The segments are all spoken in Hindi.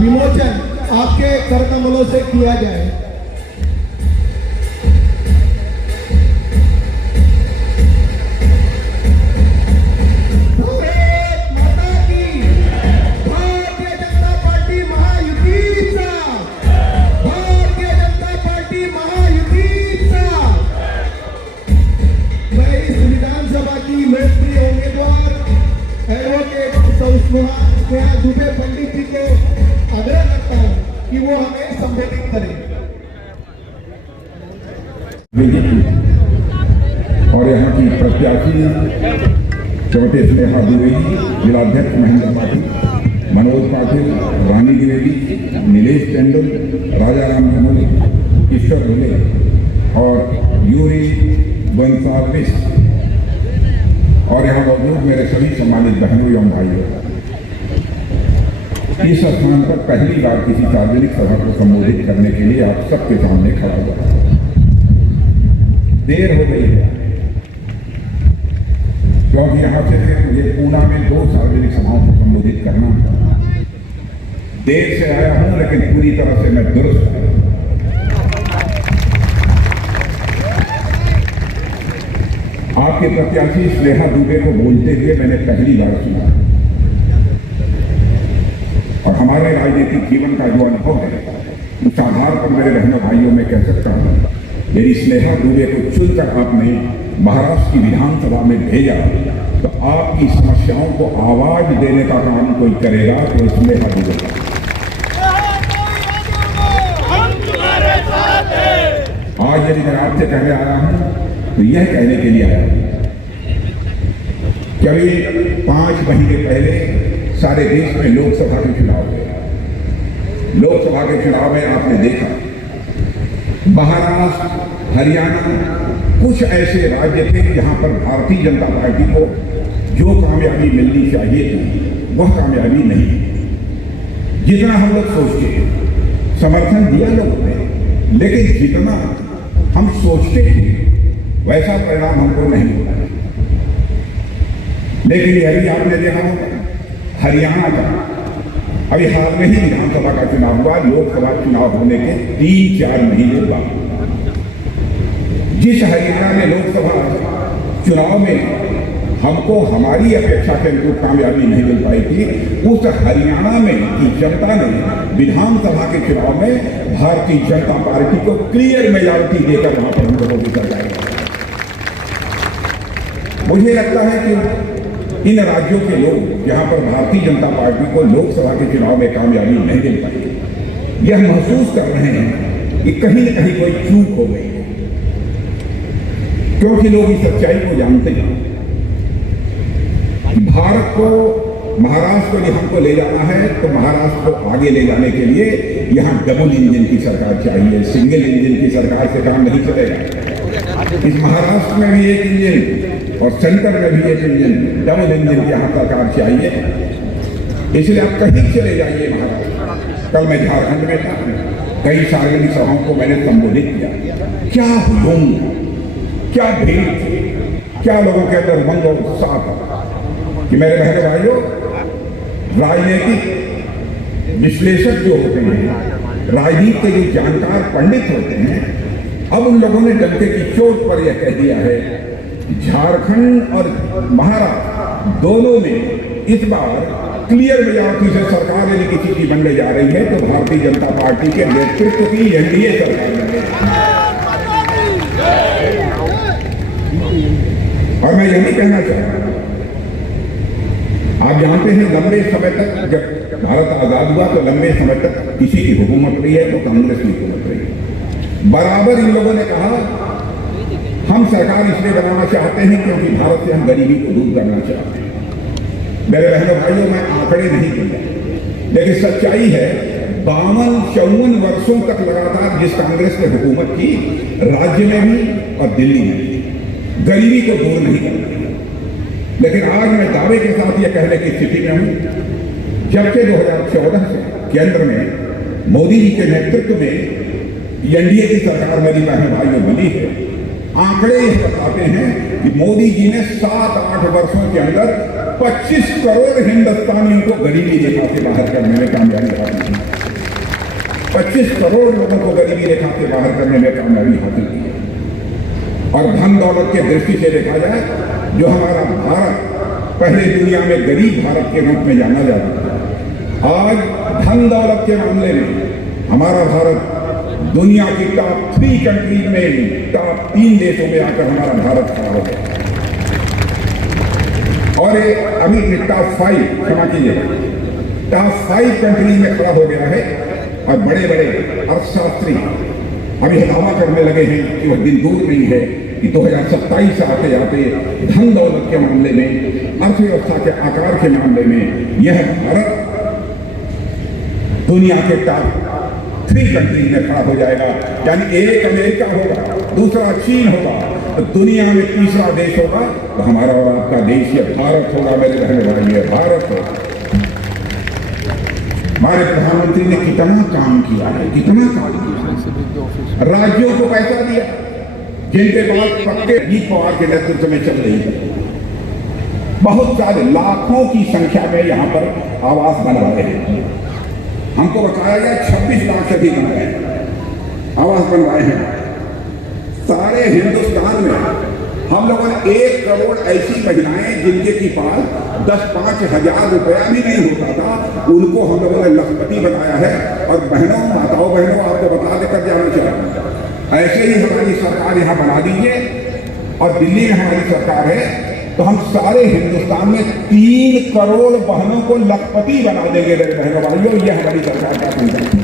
विमोचन आपके करकमलों से किया जाए। दुबे पंडित जी को आग्रह करता हूं कि वो हमें संबोधित करें। और यहाँ की प्रत्याशी चौथे स्नेहा द्विवेदी, जिलाध्यक्ष महेंद्र पाटिल, मनोज पाटिल, रानी द्विवेदी, नीलेश टेंडुल, राजा राम धनुल, ईश्वर धुले और यूरी बंसालिस और यहाँ मौजूद मेरे सभी सम्मानित बहनों एवं भाइयों, इस स्थान पर पहली बार किसी सार्वजनिक सभा को संबोधित करने के लिए आप सबके सामने खड़ा हुआ। देर हो गई है क्योंकि यहाँ से फिर मुझे पूना में 2 सार्वजनिक सभाओं को संबोधित करना है। देर से आया हूं लेकिन पूरी तरह से मैं दुरुस्त हूं। आपके प्रत्याशी स्नेहा दुबे को बोलते हुए मैंने पहली बार सुना और हमारे राजनीतिक जीवन का जो अनुभव है उस आधार पर मेरे बहनों भाइयों में कह सकता हूं, यदि स्नेहा दुबे को चुनकर आपने महाराष्ट्र की विधानसभा में भेजा तो आपकी समस्याओं को आवाज देने का काम कोई करेगा तो स्नेहा दुबे। आज यदि मैं आपसे कहने आया हूं तो यह कहने के लिए आया हूं कि अभी 5 महीने पहले सारे देश में लोकसभा के चुनाव हुए। लोकसभा के चुनाव में आपने देखा महाराष्ट्र, हरियाणा कुछ ऐसे राज्य थे जहां पर भारतीय जनता पार्टी को जो कामयाबी मिलनी चाहिए थी वह कामयाबी नहीं। जितना हम लोग सोचते समर्थन दिया लोगों ने, लेकिन जितना हम सोचते थे वैसा परिणाम हमको नहीं मिला। लेकिन यह भी आपने देखा होगा हरियाणा का अभी हाल में ही विधानसभा का चुनाव हुआ, लोकसभा चुनाव होने के 3-4 महीने बाद जिस हरियाणा में लोकसभा चुनाव में हमको हमारी अपेक्षा के अनुरूप कामयाबी नहीं मिल पाई थी, उस हरियाणा में की जनता ने विधानसभा के चुनाव में भारतीय जनता पार्टी को क्लियर मेजॉरिटी देकर वहां पर हम लोगों की सरकार। मुझे लगता है कि इन राज्यों के लोग जहां पर भारतीय जनता पार्टी को लोकसभा के चुनाव में कामयाबी नहीं मिल पाई, यह महसूस कर रहे हैं कि कहीं न कहीं कोई चूक हो गई, क्योंकि लोग इस सच्चाई को जानते हैं। भारत को महाराष्ट्र को हमको ले जाना है तो महाराष्ट्र को आगे ले जाने के लिए यहां डबल इंजन की सरकार चाहिए, सिंगल इंजन की सरकार से काम नहीं चलेगा। इस महाराष्ट्र में भी एक इंजन और सेंटर में भी एक इंजन, डबल इंजन की यहां सरकार चाहिए। इसलिए आप कहीं चले जाइए महाराष्ट्र। कल मैं झारखंड में था, कई सार्वजनिक सभाओं को मैंने संबोधित किया। क्या हुजूम, क्या भीड़, क्या लोगों के अंदर उमंग और उत्साह था कि मेरे बहन भाइयों, राजनीतिक विश्लेषक जो होते हैं, राजनीति के जो जानकार पंडित होते हैं, अब उन लोगों ने डंके की चोट पर यह कह दिया है झारखंड और महाराष्ट्र दोनों में इस बार क्लियर मेजॉरिटी से सरकार यदि किसी की बनने जा रही है तो भारतीय जनता पार्टी के नेतृत्व की एनडीए सरकार बनेगी। और मैं यही कहना चाहता हूं, आप जानते हैं लंबे समय तक जब भारत आजाद हुआ तो लंबे समय तक किसी की हुकूमत रही है तो कांग्रेस की हुकूमत रही है। बराबर इन लोगों ने कहा हम सरकार इसलिए बनाना चाहते हैं क्योंकि भारत से हम गरीबी को दूर करना चाहते हैं। मेरे बहनों भाइयों, मैं आंकड़े नहीं कहता, लेकिन सच्चाई है 52-54 वर्षों तक लगातार जिस कांग्रेस ने हुकूमत की, राज्य में भी और दिल्ली में भी गरीबी को दूर नहीं करना। लेकिन आज मैं दावे के साथ यह कहने की स्थिति में हूं, जब से 2014 से केंद्र में मोदी जी के नेतृत्व में एनडीए की सरकार मेरी बहन भाइयों बनी है, आंकड़े यह बताते हैं कि मोदी जी ने 7-8 वर्षों के अंदर 25 करोड़ हिंदुस्तानियों को गरीबी रेखा से बाहर करने में कामयाबी हासिल की। 25 करोड़ लोगों को गरीबी रेखा से बाहर करने में कामयाबी हासिल की है। और धन दौलत के दृष्टि से देखा जाए, जो हमारा भारत पहले दुनिया में गरीब भारत के रूप में जाना जाता था, आज धन दौलत के मामले में हमारा भारत दुनिया की टॉप 3 कंट्रीज में, टॉप 3 देशों में आकर हमारा भारत खड़ा हो गया। और ये अभी टॉप 5, क्षमा कीजिएगा, टॉप 5 कंट्रीज में खड़ा हो गया है। और बड़े बड़े अर्थशास्त्री अभी दावा करने लगे हैं कि वह दिन दूर नहीं है कि 2027 आते आते धन दौलत के मामले में, अर्थव्यवस्था के आकार के मामले में यह भारत दुनिया के टॉप 3 कंट्रीज में खड़ा हो जाएगा। यानी एक अमेरिका होगा, दूसरा चीन होगा, तो दुनिया में तीसरा देश होगा तो हमारा और आपका देश ये भारत होगा। मेरे रहने वाले ये भारत होगा। हमारे प्रधानमंत्री ने कितना काम किया है, कितना काम किया। राज्यों को पैसा दिया जिनके पास पक्के अजीत पवार के नेतृत्व में चल रही है। बहुत सारे लाखों की संख्या में यहां पर आवास बनवाए हैं। हमको बताया गया 26 लाख से भी बनाए आवास बनवाए हैं। सारे हिंदुस्तान में हम लोगों ने 1 करोड़ ऐसी महिलाएं जिनके की पास 10-5 हजार रुपया भी नहीं होता था, उनको हम लोगों ने लखपति बनाया है। और बहनों, माताओं बहनों, आपको बता देकर जाना चाहिए, ऐसे ही हमारी सरकार यहाँ बना दीजिए और दिल्ली में हमारी सरकार है तो हम सारे हिंदुस्तान में 3 करोड़ बहनों को लखपति बना देंगे। मेरे बहनों भाइयों, ये हमारी सरकार का संकल्प है।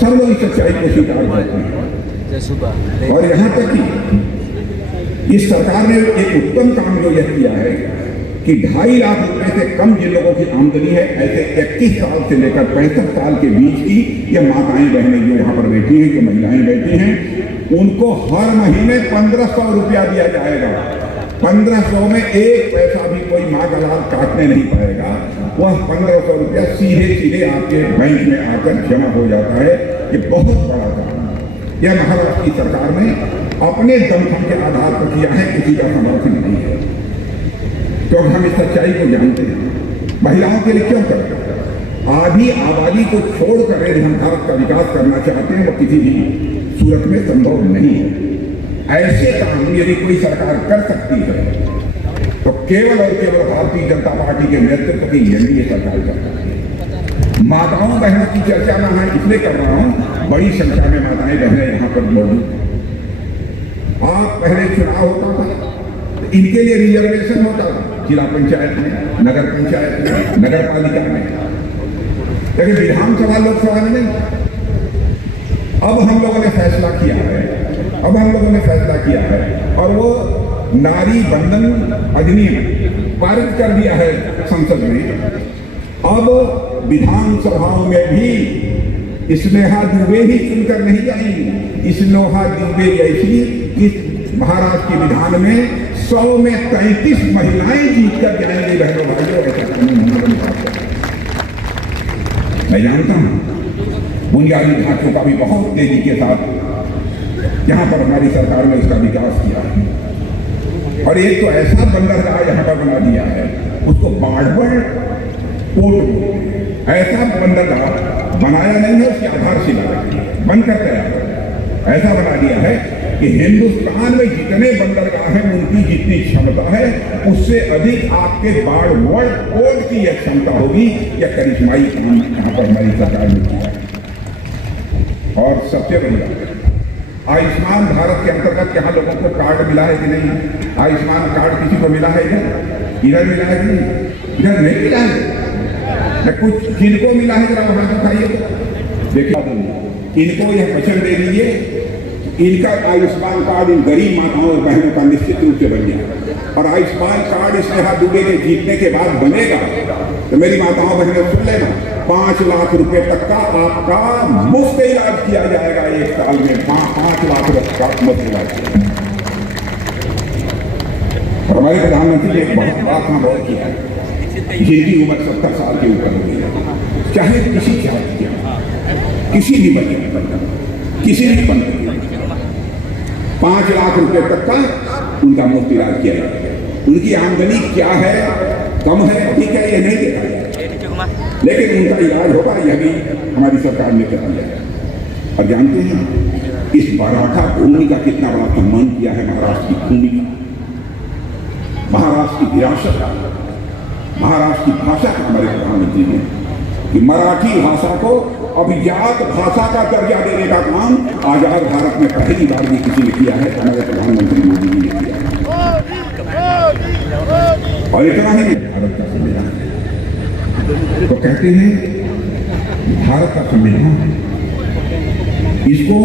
सब लोग इस सच्चाई को स्वीकार करते हैं। और यहाँ तक कि इस सरकार ने एक उत्तम काम जो यह किया है कि 2.5 लाख रुपए से कम जिन लोगों की आमदनी है, ऐसे 31 साल से लेकर 65 साल के बीच की ये माताएं बहनें जो यहाँ पर बैठी हैं, जो महिलाएं बैठी हैं, उनको हर महीने 1500 रुपया दिया जाएगा। 1500 में 1 पैसा भी कोई माँ का लाल काटने नहीं पाएगा। वह 1500 रुपया सीधे सीधे आपके बैंक में आकर जमा हो जाता है। ये बहुत बड़ा काम है। यह महाराष्ट्र की सरकार ने अपने दमखम के आधार पर किया है, किसी का समर्थन नहीं है। क्योंकि हम इस सच्चाई को जानते हैं। महिलाओं के लिए क्यों करें? आधी आबादी को छोड़कर यदि हम भारत का विकास करना चाहते हैं, वो किसी भी सूरत में संभव नहीं है। ऐसे काम यदि कोई सरकार कर सकती है तो केवल और केवल भारतीय जनता पार्टी के नेतृत्व की एनडीए सरकार कर सकती है। माताओं बहनों की चर्चा में मैं इसलिए कर रहा हूं, बड़ी संख्या में माताएं बहनें यहाँ पर मौजूद हैं। आप पहले चुनाव होता था तो इनके लिए रिजर्वेशन होता था, जिला पंचायत में, नगर पंचायत में, नगर पालिका में, लेकिन विधानसभा लोकसभा में नहीं। अब हम लोगों ने फैसला किया है, और वो नारी बंधन अधिनियम पारित कर दिया है संसद में। अब विधानसभाओं में भी स्नेहा दुबे ही चुनकर नहीं जाएंगी। स्नेहा दुबे जैसी इस महाराष्ट्र के विधान में 100 में 33 महिलाएं जीतकर जाएंगी। बहनों भाइयों, ऐसा कानून मैं जानता हूं। बुनियादी ढांचों का भी बहुत तेजी के साथ यहाँ पर हमारी सरकार ने उसका विकास किया है। और एक तो ऐसा बंदरगाह यहाँ पर बना दिया है, उसको बाड़बड़ पोर्ट, ऐसा बंदरगाह बनाया नहीं है, उसकी आधारशिला बनकर तैयार ऐसा बना दिया है कि हिंदुस्तान में जितने बंदरगाह हैं उनकी जितनी क्षमता है उससे अधिक आपके बाड़बड़ पोर्ट की यह क्षमता होगी। यह करिश्माई काम यहाँ पर हमारी सरकार ने किया है। और सबसे बड़ी बात, आयुष्मान भारत के अंतर्गत यहाँ लोगों को कार्ड मिला है कि नहीं? आयुष्मान कार्ड किसी को मिला है? इधर मिला है कि नहीं? इधर नहीं मिला है। कुछ जिनको मिला है जरा वहां दिखाइए। देखिए, इनको यह वचन दे दीजिए, इनका आयुष्मान कार्ड इन गरीब माताओं और बहनों का निश्चित रूप से बन गया। और आयुष्मान कार्ड स्नेहा दुबे के जीतने के बाद बनेगा तो मेरी माताओं बहनों सुन लेना, 5 लाख रुपए तक का आपका मुफ्त इलाज किया जाएगा। 1 साल में 5 लाख रुपए का मुफ्त इलाज किया। और हमारे प्रधानमंत्री ने एक बहुत बड़ा काम और किया है, जिनकी उम्र 70 साल के ऊपर हो गई है, चाहे किसी जाति के, किसी भी बच्चे, किसी भी पंथ, 5 लाख रुपए तक का उनका मुफ्त इलाज किया जाएगा। उनकी आमदनी क्या है, कम है, अधिक है, ये नहीं देखा जाएगा, लेकिन उनका इलाज होगा, यह भी हमारी सरकार ने कर दिया है। और जानते हैं इस मराठा भूमि का कितना बड़ा सम्मान किया है महाराष्ट्र की भूमि, महाराष्ट्र की विरासत, महाराष्ट्र की भाषा का हमारे प्रधानमंत्री ने कि मराठी भाषा को अभिजात भाषा का दर्जा देने का काम आजाद भारत में पहली बार भी किसी ने किया है, हमारे प्रधानमंत्री मोदी जी ने किया है। और इतना ही नहीं, भारत का संविधान तो कहते हैं भारत का संविधान, इसको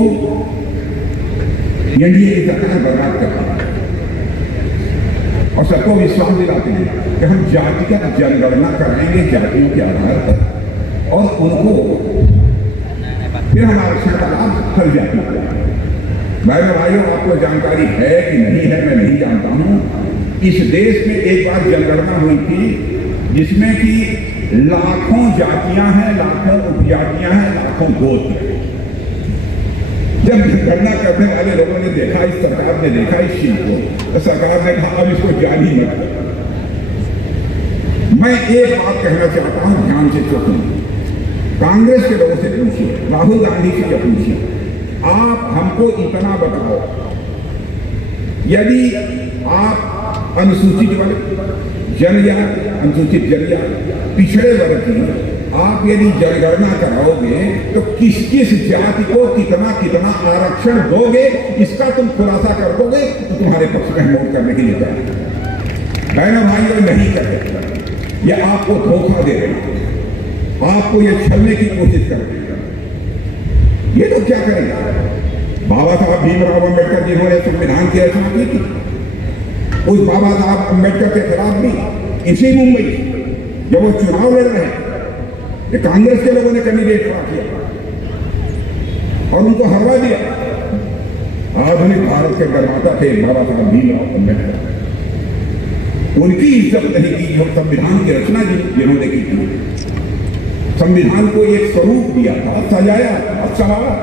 एनडीए की सरकार बर्बाद करता है और सबको विश्वास दिलाते हैं कि हम जातिगत जनगणना कराएंगे जातियों के आधार पर और उनको फिर हम आरक्षण का लाभ हर जाति को। भाइयों, आपको जानकारी है कि नहीं है मैं नहीं जानता हूं, इस देश में एक बार जनगणना हुई थी जिसमें कि लाखों जातियां हैं, लाखों उपजातियां हैं, लाखों गोत्र हैं। जब जनगणना करने वाले लोगों ने देखा, इस सरकार ने देखा इस चीज को, तो सरकार ने कहा अब इसको जारी मत करो। मैं एक बात कहना चाहता हूं, ध्यान से सुनिए, कांग्रेस के लोगों से पूछिए, राहुल गांधी से या पूछिए, आप हमको इतना बताओ, यदि आप अनुसूचित वर्ग, जनजाति, अनुसूचित जनजाति, पिछड़े वर्ग की आप यदि जनगणना कराओगे तो किस किस जाति को कितना कितना आरक्षण दोगे, इसका तुम खुलासा कर दोगे तो तुम्हारे पक्ष में वोट करने के लिए तैयार। बहनों भाइयों, नहीं करते, ये आपको धोखा दे रहे हैं, आपको ये छलने की कोशिश कर रहे हैं। ये तो क्या करेंगे? बाबा साहब भीमराव अम्बेडकर जिन्होंने संविधान की रचना की थी, उस बाबा साहब अम्बेडकर के खिलाफ भी इसी मुंबई जब वो चुनाव लड़ रहे हैं, ये कांग्रेस के लोगों ने कैंडिडेट खड़ा किया और उनको हरवा दिया। आधुनिक भारत के निर्माता थे बाबा साहब भीमराव अम्बेडकर, उनकी इज्जत नहीं की जो संविधान की रचना जिन्होंने की थी, संविधान को एक स्वरूप दिया था, सजाया था, सवारा।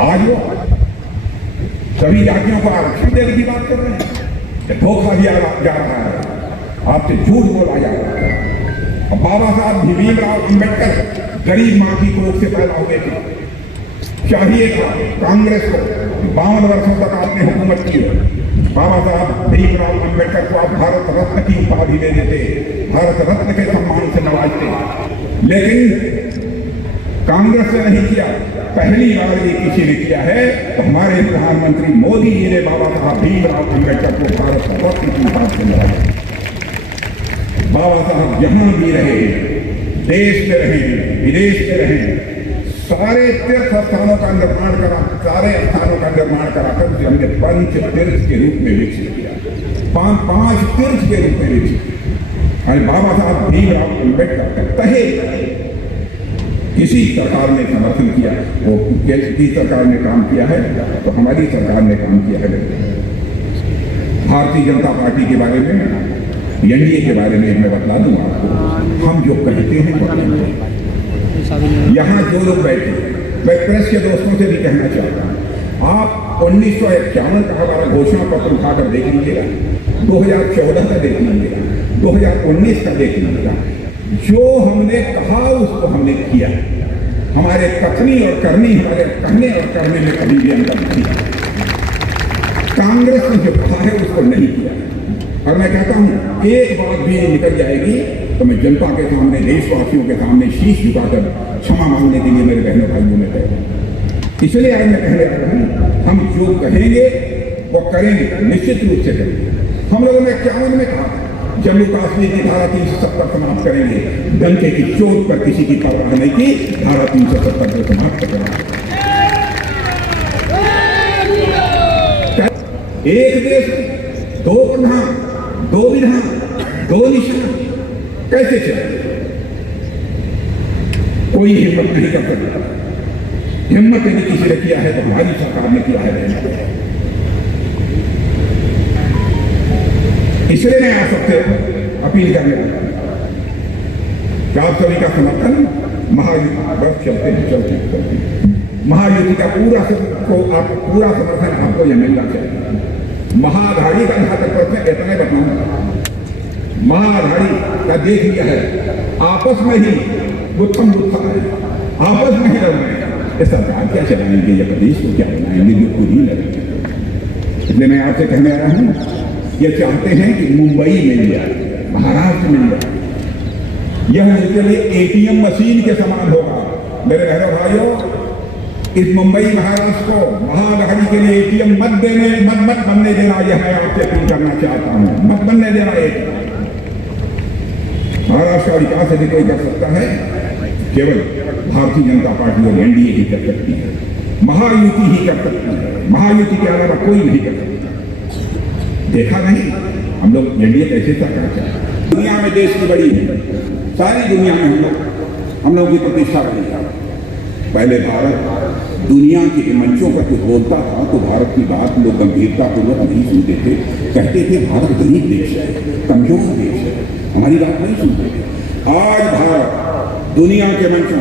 आज वो सभी जातियों को आरक्षण देने की बात कर रहे हैं, धोखा दिया जा रहा है, आपसे झूठ बोला जा रहा है। और बाबा साहब भीमराव अम्बेडकर गरीब माटी कोख से पैदा हुए थे, चाहिए था कांग्रेस को 52 वर्षों तक आपने हुकूमत की है, बाबा साहब भीमराव अम्बेडकर को आप भारत रत्न की उपाधि दे देते, भारत रत्न के सम्मान से नवाजते, लेकिन कांग्रेस ने नहीं किया। पहली बार ये किसी ने किया है तो हमारे प्रधानमंत्री मोदी जी ने बाबा साहब भीमराव अम्बेडकर को भारत रत्न की उपाधि से नवाजा। बाबा साहब जहां भी रहे, देश में रहे, विदेश में रहे, सारे तीर्थ स्थानों का निर्माण करा, सारे स्थानों का निर्माण कराकर उसे हमने पंच तीर्थ के रूप में विकसित किया, पांच तीर्थ के रूप में विकसित किया। बाबा साहब भीमराव अम्बेडकर कहे किसी सरकार ने समर्थन किया, वो किसी सरकार ने काम किया है तो हमारी सरकार ने काम किया है। भारतीय जनता पार्टी के बारे में, एनडीए के बारे में मैं बता दूं आपको, हम जो कहते हैं वो कहते हैं। यहाँ जो लोग बैठे, मैं प्रेस के दोस्तों से भी कहना चाहता हूँ, आप 1951 का हमारा घोषणा पत्र उठाकर देख लीजिएगा, 2014 का देख लीजिएगा, 2019 का देख लीजिएगा। जो हमने कहा उसको हमने किया, हमारे कथनी और करनी, हमारे कहने और करने में कभी भी अंतर नहीं। कांग्रेस ने जो कहा है उसको नहीं किया। और मैं कहता हूं एक बात भी निकल जाएगी तो मैं जनता के सामने, देशवासियों के सामने शीश झुकाकर क्षमा मांगने के लिए मेरे बहनों भाइयों में तैयार। इसलिए आज मैं कहने लगा हूं, हम जो कहेंगे वो करेंगे, निश्चित रूप से करेंगे। हम लोगों ने 51 में कहा जम्मू कश्मीर की धारा 370 समाप्त करेंगे, डंके की चोट पर किसी की परवाह नहीं की, धारा 370 को समाप्त करेंगे। एक देश, दो प्रधान, दो विधान, दो निशान, कैसे चले? कोई हिम्मत नहीं कर सकता। हिम्मत यदि किसी ने किया है तो हमारी सरकार ने किया है। इसलिए मैं आप सबसे अपील करने लगा कि आप सभी का समर्थन महायुति बस चलते महायुति का पूरा समर्थन आपको यह मिलना चाहिए। महाआघाड़ी का जहां तक प्रश्न है, इतना बताऊंगा, महाआघाड़ी का देख लिया है, आपस में ही गुत्थम गुत्था है, आपस में ही लड़ रहे हैं। ये सरकार क्या चलाएंगे या प्रदेश को क्या बनाएंगे, जो खुद ही लड़ेंगे। इसलिए मैं आपसे कहने आया हूं, ये चाहते हैं कि मुंबई मिल जाए, महाराष्ट्र मिल जाए, यह उनके लिए एटीएम मशीन के समान होगा। मेरे बहनों भाइयों, इस मुंबई महाराष्ट्र को महाआघाड़ी के लिए एटीएम मत बनने देना, यह मैं आपसे अपील करना चाहता हूं, मत बनने देना एटीएम। महाराष्ट्र का विकास यदि कोई कर सकता है, केवल भारतीय जनता पार्टी और एनडीए ही कर सकती है, महायुति ही कर सकती है, महायुति के अलावा कोई नहीं कर सकता। देखा नहीं हम लोग एनडीए कैसे सरकार चाहते, दुनिया में देश की बड़ी है, सारी दुनिया में हम लोग की प्रतिष्ठा बड़ी है। पहले भारत दुनिया के मंचों पर कुछ बोलता था तो भारत की बात लोग गंभीरतापूर्वक नहीं सुनते थे, कहते थे भारत गरीब देश है, कमजोर देश है, हमारी बात नहीं सुनते थे। आज भारत दुनिया के मंचों,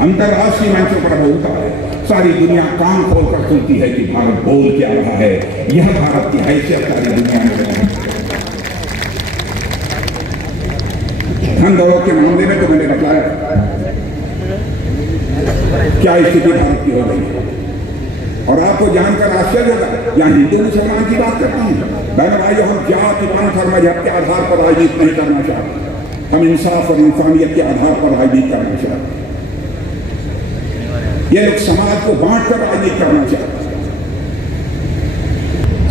अंतर्राष्ट्रीय मंचों पर बोलता है, सारी दुनिया कान खोलकर सुनती है कि भारत बोल क्या रहा है। यह भारत की हैसियत सारी दुनिया में है। धन दौलत के मामले में तो मैंने बताया क्या स्थिति भारत की हो रही है, और आपको जानकर आश्चर्य होगा, यहाँ हिंदू मुसलमान की बात करते हैं। बहन भाइयों, हम जाति पंथ और मजहब के आधार पर राजनीति नहीं करना चाहते, हम इंसाफ और इंसानियत के आधार पर राजनीति करना चाहते हैं। ये लोग समाज को बांट कर राजनीति करना चाहते हैं।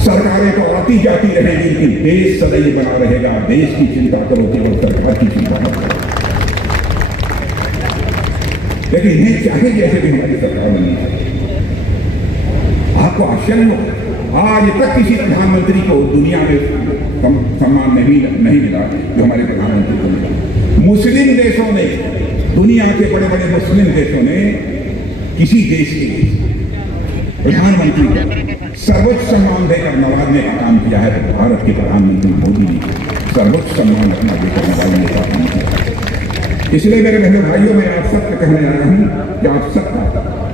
सरकारें तो आती जाती रहेगी, लेकिन देश सदैव बना रहेगा। देश की चिंता करो, केवल सरकार की चिंता मत करो। लेकिन इन्हें चाहे जैसे भी हमारी सरकार बननी चाहिए। आपको आश्चर्य हो, आज तक किसी प्रधानमंत्री को दुनिया में सम्मान नहीं मिला जो हमारे प्रधानमंत्री को मिला। मुस्लिम देशों ने, दुनिया के बड़े बड़े मुस्लिम देशों ने किसी देश के प्रधानमंत्री को सर्वोच्च सम्मान देकर नवाजने का काम किया है, तो भारत के प्रधानमंत्री मोदी ने सर्वोच्च सम्मान अपना देकर नवाजने का काम किया। इसलिए मेरे बहनों भाइयों, मैं आप सबसे कहने आया हूं कि आप सबका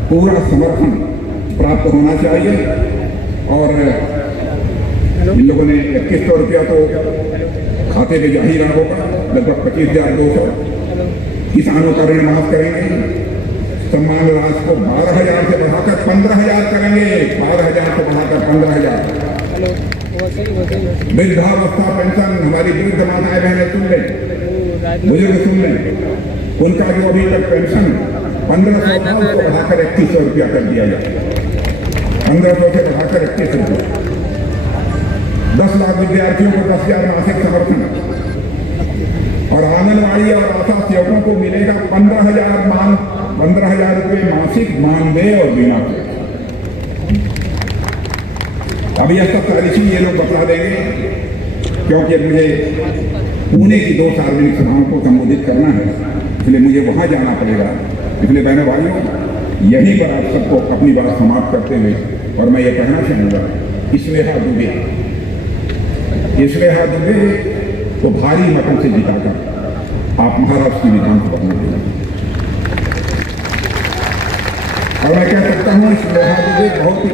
पूरा समर्थन प्राप्त होना चाहिए। और इन लोगों ने 2100 रुपया तो खाते में जाहिर होगा, लगभग 25,200। किसानों का ऋण माफ करेंगे, सम्मान राशि को 12,000 से बढ़ाकर 15,000 करेंगे, 12,000 से बढ़ाकर 15,000। वृद्धावस्था पेंशन, हमारी वृद्ध माताएं बहनें सुन लें, बुजुर्ग सुन लें, उनका जो अभी तक पेंशन 1500 था उसको बढ़ाकर 3100 रुपया कर दिया जाए, 1500 से बढ़ाकर 3100। 10 लाख विद्यार्थियों को 10,000 मासिक समर्थन, और आंगनबाड़ी और आशा सेवकों को मिलेगा 15,000 रुपये मासिक मानदेय और बिना। अब यह सब सारी चीज ये लोग बता देंगे, क्योंकि मुझे पुणे की 2 सार्वजनिक सभाओं को संबोधित करना है, इसलिए मुझे वहां जाना पड़ेगा। इसलिए बहनों भाइयों, यहीं पर आप सबको अपनी बात समाप्त करते हुए, और मैं ये कहना चाहूंगा, स्नेहा दुबे को भारी मतों से जिताकर आप महाराष्ट्र की विधानसभा में देंगे। और मैं कह सकता हूं, स्नेहा दुबे बहुत ही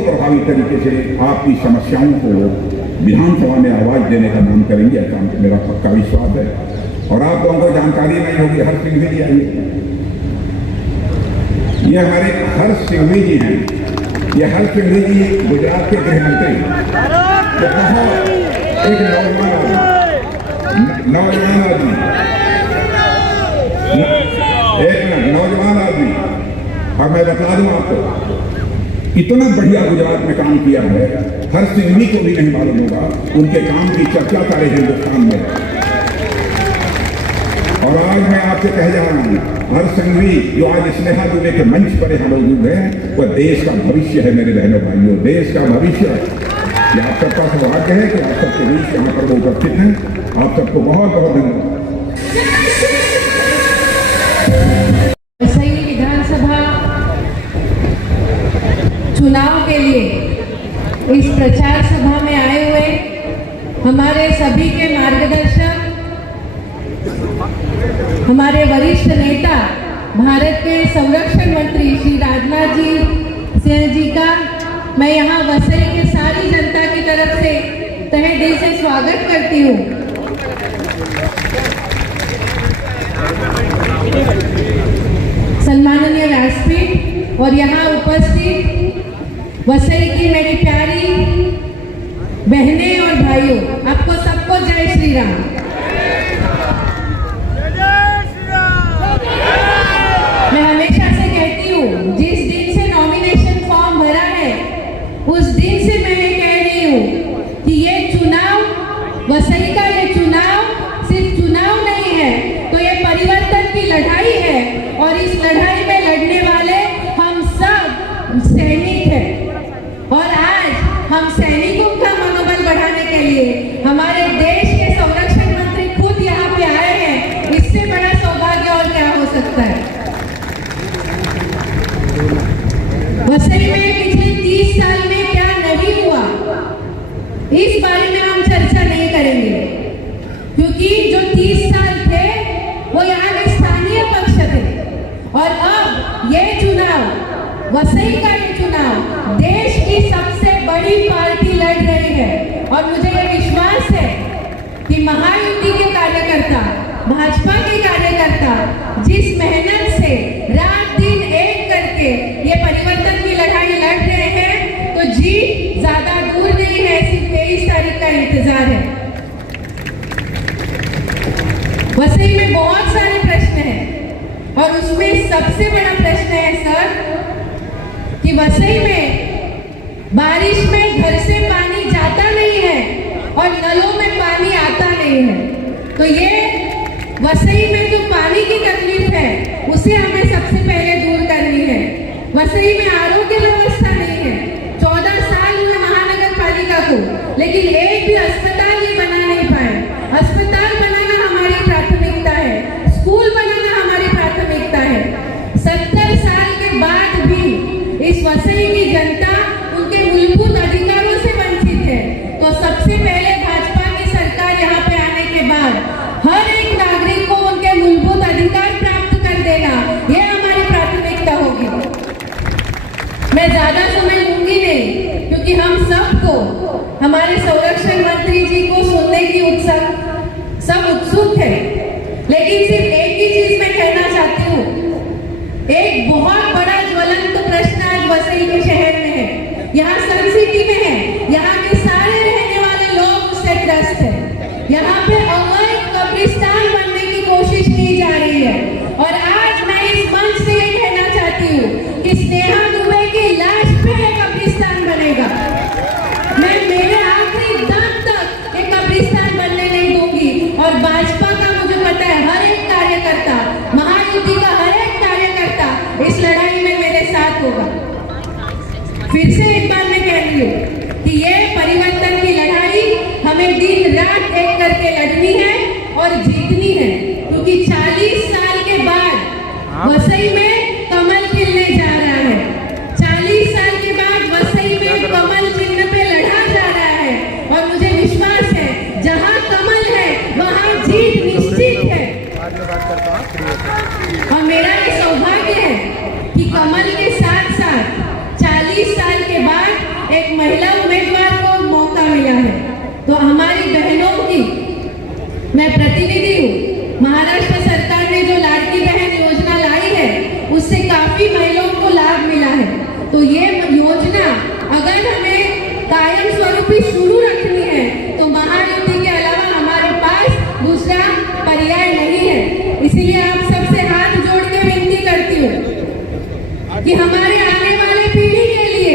प्रभावी तरीके से आपकी समस्याओं को विधानसभा में आवाज देने का काम करेंगे, ऐसा मेरा पक्का विश्वास है। और आप लोगों को जानकारी नहीं होगी, हर्ष सिंघवी जी आएंगे, ये हमारे हर्ष सिंघवी जी हैं। ये हर्ष सिंघवी जी गुजरात के गृह मंत्री, एक नौजवान आदमी, और मैं बता दूं आपको, इतना बढ़िया गुजरात में काम किया है, हर सिंघवी को भी नहीं मालूम होगा। उनके काम की चर्चा सारे हिंदुस्तान में। और आज मैं आपसे कह जा रहा हूं, हर सिंघवी जो आज स्नेहा दुबे के मंच पर यहाँ मौजूद है, वह देश का भविष्य है। मेरे बहनों भाइयों, देश का भविष्य। ये आप सबका सौभाग्य है कि आप सबके बीच यहाँ पर वो उपस्थित हैं। आप सबको बहुत बहुत धन्यवाद। विधानसभा चुनाव के लिए इस प्रचार सभा में आए हुए हमारे सभी के मार्गदर्शक, हमारे वरिष्ठ नेता, भारत के संरक्षण मंत्री श्री राजनाथ जी सिंह जी का मैं यहाँ वसई के सारी जनता की तरफ से तहे दिल से स्वागत करती हूँ। सम्माननीय व्यासपीठ और यहाँ उपस्थित वसई की मेरी प्यारी बहनें और भाइयों, आपको सबको जय श्री राम। मैं हमेशा से कहती हूँ, जिस दिन से नॉमिनेशन फॉर्म भरा है उस दिन से मैं ये कह रही हूँ कि ये चुनाव, वसई का ये चुनाव सिर्फ चुनाव नहीं है, तो ये परिवर्तन की लड़ाई है और इस लड़ाई में लड़ने वाले हम सब सैनिक हैं। और आज हम सैनिकों का मनोबल बढ़ाने के लिए हमारे देश के संरक्षण मंत्री खुद यहाँ पे आए हैं। इससे बड़ा सौभाग्य और क्या हो सकता है। वसई में पिछले 30 साल में क्या नहीं हुआ, इस बारे में हम चर्चा नहीं करेंगे, क्योंकि जो 30 साल थे वो यहाँ के स्थानीय पक्ष थे। और अब ये चुनाव, वसई का ये चुनाव देश की सबसे बड़ी पार्टी लड़ रही है। और मुझे ये विश्वास है कि महायुति के कार्यकर्ता, भाजपा के कार्यकर्ता जिस मेहनत से रात दिन एक करके ये परिवर्तन की लड़ाई लड़ रहे हैं, तो जीत ज्यादा दूर नहीं है, सिर्फ 23 तारीख का इंतजार है। वसई में बहुत सारे प्रश्न हैं और उसमें सबसे बड़ा प्रश्न है सर कि वसई में बारिश में घर से पानी जाता नहीं है और नलों में पानी आता नहीं है। तो ये वसई में जो पानी की तकलीफ है उसे हमें सबसे पहले दूर करनी है। वसई में आरओ की व्यवस्था नहीं है। 14 साल हुए महानगर पालिका को, लेकिन एक भी अस्पताल ये बना नहीं पाए। अस्पताल बनाना हमारी प्राथमिकता है, स्कूल बनाना हमारी प्राथमिकता है। 70 साल के बाद भी इस वसई की जनता उनके मूलभूत अधिकारों से वंचित है। तो सबसे पहले भाजपा की सरकार यहाँ पे आने के बाद हर एक नागरिक को उनके मूलभूत अधिकार प्राप्त कर देना, ये हमारी प्राथमिकता होगी। मैं ज्यादा समय लूंगी नहीं, क्योंकि हम सबको, हमारे संरक्षण मंत्री जी को सुनने की सब उत्सुक है। लेकिन सिर्फ एक ही चीज मैं कहना चाहती हूँ, एक बहुत बड़ा ज्वलंत प्रश्न आज वसई के शहर में है, यहाँ सन सिटी में है, यहाँ के सारे रहने वाले लोग उससे ग्रस्त हैं। यहाँ पे अवैध कब्रिस्तान बनने की कोशिश की जा रही है। और आज मैं इस मंच से ये कहना चाहती हूँ कि स्नेहा दुबे की लाश पे ये कब्रिस्तान बनेगा। मैं मेरे आखिरी दम तक ये कब्रिस्तान बनने नहीं दूंगी। और भाजपा का मुझे पता है हर एक कार्यकर्ता, महायुति का हर एक कार्यकर्ता इस लड़ाई में मेरे साथ होगा। फिर से एक बार मैं कह रही हूँ कि ये परिवर्तन की लड़ाई हमें दिन रात एक करके लड़नी है और जीतनी है, क्योंकि 40 साल के बाद वसई में कमल खिलने जा रहा है। 40 साल के बाद वसई में कमल चिन्ह पे लड़ा जा रहा है। और मुझे विश्वास है जहां कमल है वहां जीत निश्चित है। और मेरा ये सौभाग्य है कि कमल के साथ साथ 40 साल के बाद एक महिला उम्मीदवार को मौका मिला है। तो हमारी बहनों की मैं प्रतिनिधि हूँ। महाराष्ट्र सरकार ने जो लाडली बहन योजना लाई है उससे काफी महिलाओं को लाभ मिला है। तो ये योजना अगर हमें कायम स्वरूपी शुरू रखनी है तो महायुति के अलावा हमारे पास दूसरा पर्याय नहीं है। इसीलिए आप सबसे हाथ जोड़ के विनती करती हूँ कि हमारे आने वाले पीढ़ी के लिए,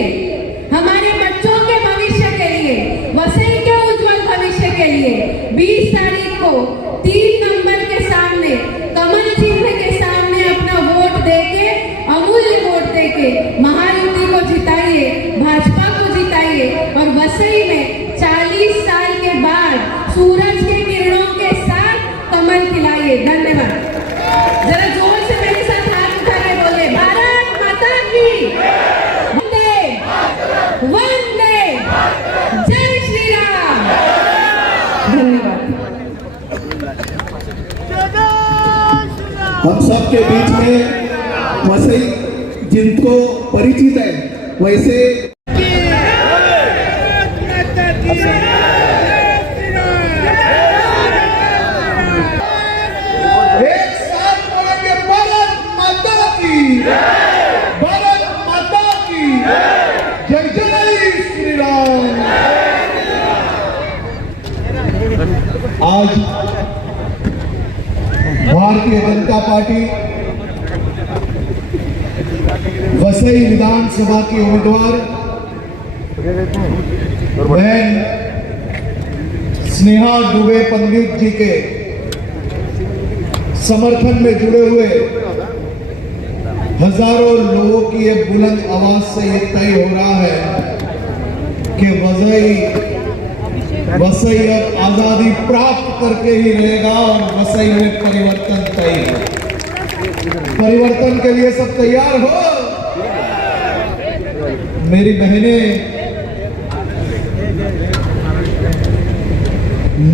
हमारे बच्चों के भविष्य के लिए, वसई के उज्जवल भविष्य के लिए 20 तारीख को 3 नंबर के सामने कमल चिन्ह के सामने अपना वोट देके, अमूल्य वोट देके महायुति को जिताइए, भाजपा को जिताइए और वसई में 40 साल के बाद सूरज के किरणों के साथ कमल खिलाइए। धन्यवाद। जरा जोर से मेरे साथ हाथ उठा के बोले, भारत माता की वंदे वंदे, जय श्री राम। धन्यवाद। हम सब के बीच में वसई जिनको परिचित है, वैसे आज भारतीय जनता पार्टी वसई विधानसभा की उम्मीदवार बहन स्नेहा दुबे पंडित जी के समर्थन में जुड़े हुए हजारों लोगों की एक बुलंद आवाज से ये तय हो रहा है कि वसई अब आजादी प्राप्त करके ही रहेगा और वसई में परिवर्तन तय है। परिवर्तन के लिए सब तैयार हो। मेरी बहनें,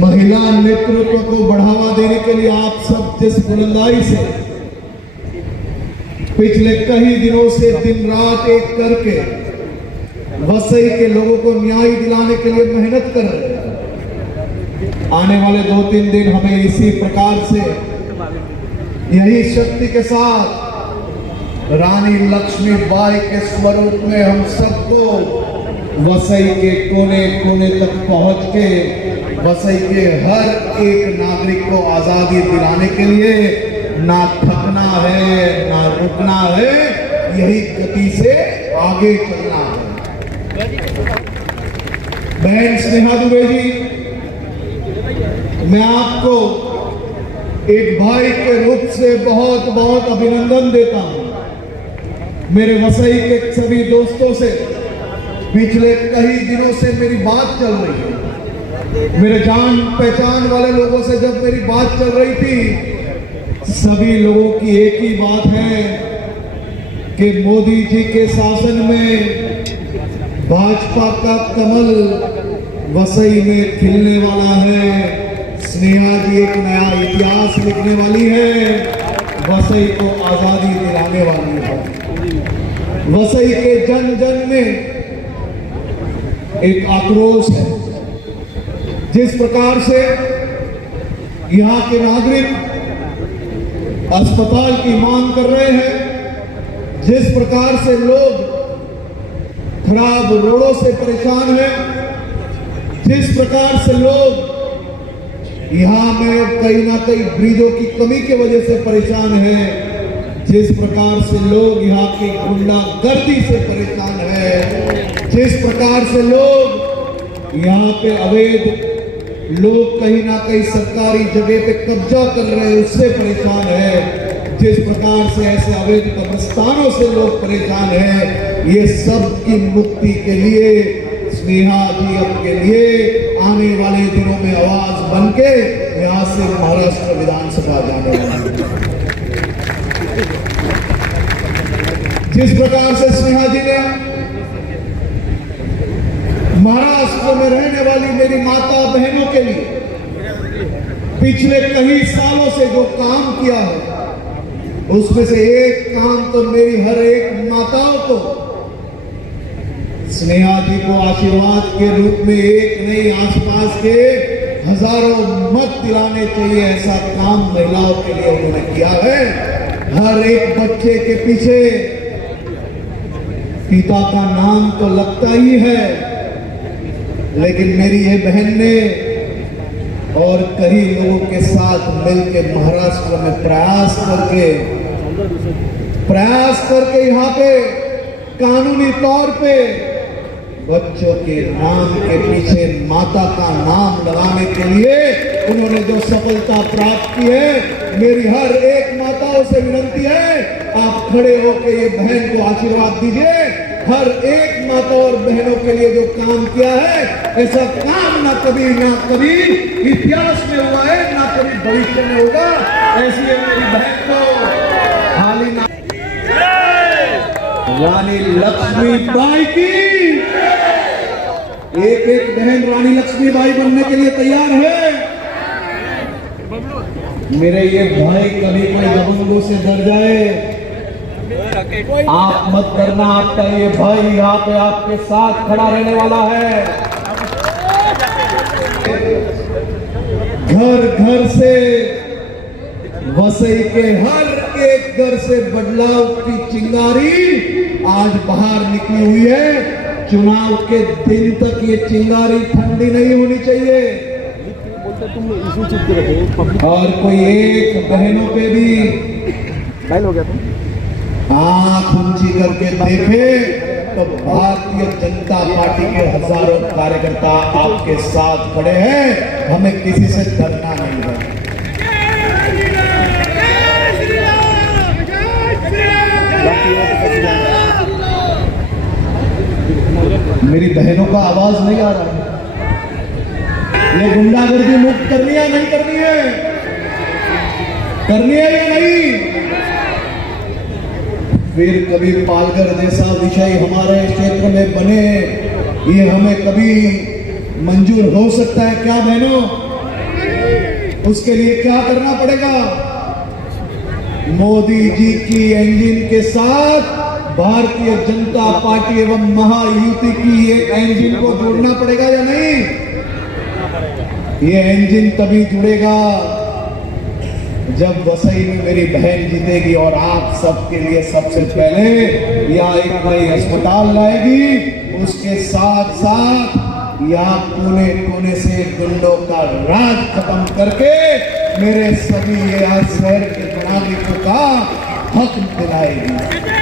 महिला नेतृत्व को बढ़ावा देने के लिए आप सब जिस बुलंदाई से पिछले कई दिनों से दिन रात एक करके वसई के लोगों को न्याय दिलाने के लिए मेहनत कर रहे हैं, आने वाले 2-3 दिन हमें इसी प्रकार से यही शक्ति के साथ रानी लक्ष्मीबाई के स्वरूप में हम सबको वसई के कोने कोने तक पहुंच के वसई के हर एक नागरिक को आजादी दिलाने के लिए ना थकना है ना रुकना है, यही गति से आगे चलना है। बहन स्नेहा दुबे जी, मैं आपको एक भाई के रूप से बहुत बहुत अभिनंदन देता हूं। मेरे वसई के सभी दोस्तों से पिछले कई दिनों से मेरी बात चल रही है। मेरे जान पहचान वाले लोगों से जब मेरी बात चल रही थी, सभी लोगों की एक ही बात है कि मोदी जी के शासन में भाजपा का कमल वसई में खिलने वाला है। स्नेहा जी एक नया इतिहास लिखने वाली है, वसई को आजादी दिलाने वाली है। वसई के जन जन में एक आक्रोश है। जिस प्रकार से यहाँ के नागरिक अस्पताल की मांग कर रहे हैं, जिस प्रकार से लोग खराब रोडों से परेशान हैं, जिस प्रकार से लोग यहाँ में कहीं ना कहीं ब्रिजों की कमी की वजह से परेशान हैं, जिस प्रकार से लोग यहाँ की गुंडागर्दी से परेशान हैं, जिस प्रकार से लोग यहाँ पे अवैध लोग कहीं ना कहीं सरकारी जगह पे कब्जा कर रहे हैं उससे परेशान है, जिस प्रकार से ऐसे अवैध कब्रिस्तानों से लोग परेशान हैं, ये सब की मुक्ति के लिए स्नेहा जी आपके लिए आने वाले दिनों में आवाज बनके यहाँ से महाराष्ट्र विधानसभा जाने वाली। जिस प्रकार से स्नेहा जी ने महाराष्ट्र में रहने वाली मेरी माता बहनों के लिए पिछले कई सालों से जो काम किया है, उसमें से एक काम तो मेरी हर एक माताओं को स्नेहा जी को आशीर्वाद के रूप में एक नहीं आसपास के हजारों मत दिलाने चाहिए, ऐसा काम महिलाओं के लिए उन्होंने किया है। हर एक बच्चे के पीछे पिता का नाम तो लगता ही है, लेकिन मेरी ये बहन ने और कई लोगों के साथ मिलकर महाराष्ट्र में प्रयास करके यहाँ पे कानूनी तौर पे बच्चों के नाम के पीछे माता का नाम लगाने के लिए उन्होंने जो सफलता प्राप्त की है, मेरी हर एक माताओं से विनती है आप खड़े होकर ये बहन को आशीर्वाद दीजिए। हर एक माता और बहनों के लिए जो काम किया है, ऐसा काम ना कभी इतिहास में हुआ है, ना कभी भविष्य में होगा। ऐसी है मेरी बहन को हाली ना रानी लक्ष्मीबाई की, एक एक बहन रानी लक्ष्मीबाई बनने के लिए तैयार है। मेरे ये भाई कभी कोई दबंगों से डर जाए, आप मत करना। आपका ये भाई यहाँ पे आपके साथ खड़ा रहने वाला है। घर घर से वसई के हर एक घर से बदलाव की चिंगारी आज बाहर निकली हुई है। चुनाव के दिन तक ये चिंगारी ठंडी नहीं होनी चाहिए। तुम इसी चीज के रखे पब्लिक और कोई एक बहनों पे भी फाइल हो गया तुम आंख ऊंची करके देखे तो भारतीय जनता पार्टी के हजारों कार्यकर्ता आपके साथ खड़े हैं। हमें किसी से डरना नहीं है। मेरी बहनों का आवाज नहीं आ रहा है। ये गुंडागर्दी मुक्त करनी है नहीं करनी है? करनी है या नहीं? फिर कभी पालघर जैसा विषय हमारे क्षेत्र में बने, ये हमें कभी मंजूर हो सकता है क्या बहनों? उसके लिए क्या करना पड़ेगा? मोदी जी की इंजन के साथ भारतीय जनता पार्टी एवं महायुति की ये इंजन को जोड़ना पड़ेगा या नहीं? ये इंजन तभी जुड़ेगा जब वसई में मेरी बहन जीतेगी और आप सबके लिए सबसे पहले यहाँ एक नई अस्पताल लाएगी। उसके साथ साथ यहाँ कोने कोने से गुंडों का राज खत्म करके मेरे सभी यहाँ शहर के नागरिकों का हक दिलाएगी।